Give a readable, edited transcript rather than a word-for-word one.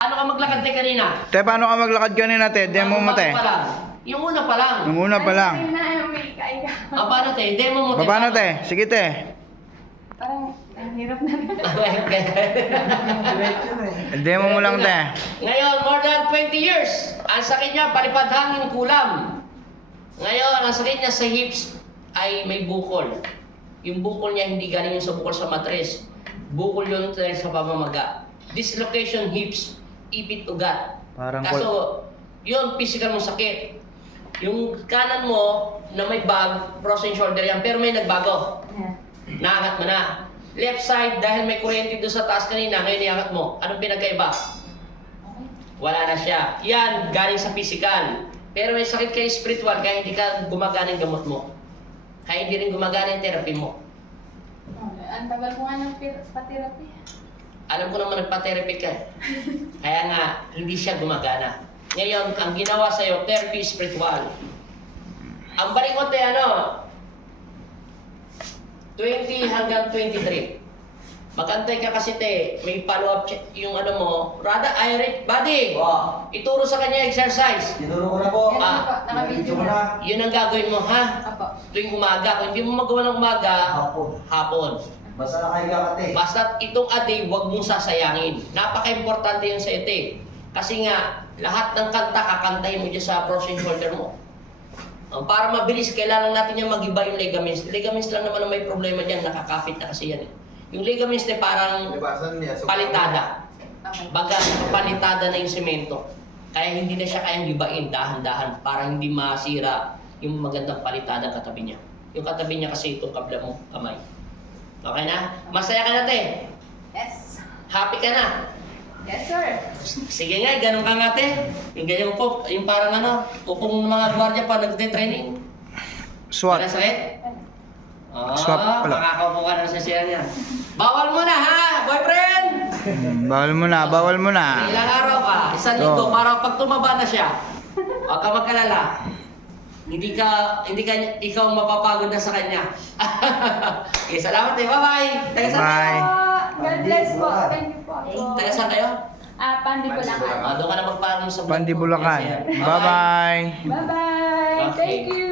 Paano ka maglakad te kanina? Te, paano ka maglakad kanina, te? Demo mo, te. Pa lang. Yung una pa lang. Yung una pa lang. Paano te? Demo mo te. Paano, te? Sige, te. Parang ang hirap na. Demo mo lang, te. Ngayon, more than 20 years. Ang sakit niya, palipad hangin kulam. Ngayon, ang sakit niya sa hips ay may bukol. Yung bukol niya hindi galing yung sa bukol sa matres. Bukol yun dahil sa pamamaga. Dislocation hips, ipit ugat. Parang Kaso, yun, physical mong sakit. Yung kanan mo na may bag, frozen shoulder yan, pero may nagbago. Naangat mo na. Left side, dahil may kuryente doon sa taas kanina, ngayon iangat mo. Anong pinagkaiba? Wala na siya. Yan, galing sa physical. Pero may sakit kayo spiritual, kaya hindi ka gumagana yung gamot mo. Kaya hindi rin gumagana yung therapy mo. Ang tagal ko nga ng pa-therapy. Alam ko naman nagpa-therapy ka. Kaya nga, hindi siya gumagana. Ngayon, ang ginawa sa'yo, therapy spiritual. Ang balik mo tayo, 20 hanggang 23. Magantay ka kasi te, may follow-up check yung ano mo. Rada, buddy, ituro sa kanya exercise. Tinuro ko na po. Naka-video Video ko na. na. Yun ang gagawin mo, ha? Apo. Tuwing umaga. Kung hindi mo magawa ng umaga, hapon. Basta nakahiga ka, te. Basta itong a day, huwag mong sasayangin. Napaka-importante yun sa ite. Kasi nga, lahat ng kanta, kakantayin mo dyan sa frozen shoulder mo. Para mabilis, kailangan natin yung mag-iba yung ligaments. Ligaments lang naman ang may problema dyan, nakakapit na kasi yan. Yung ligaments na parang palitada. Okay. Baga, palitada na yung semento. Kaya hindi na siya kayang gibain dahan-dahan para hindi masira yung magandang palitada katabi niya. Yung katabi niya kasi itong kabla mo, kamay. Okay na? Masaya ka na, te? Yes. Happy ka na? Yes, sir. Sige nga, ganun ka nga, te. Yung ganyan po, yung parang upong mga gwardiya pa nagte-training. SWAT. Wala sakit? Swap pala. Makakaupo ka na sa siya niya. Bawal mo na, ha, boyfriend! Bawal mo na, bawal mo na. Ilang araw ka, isang linggo, para pag tumaba na siya, huwag ka magkalala. Hindi ka ikaw mapapagod na sa kanya. Okay, salamat eh. Bye-bye. Taga saan Bye. kayo? God bless po. Thank you po. Taga saan kayo? Pandibulangan. Doon ka na magparang sa Pandi Bulacan. Bye-bye. Bye-bye. Okay. Thank you.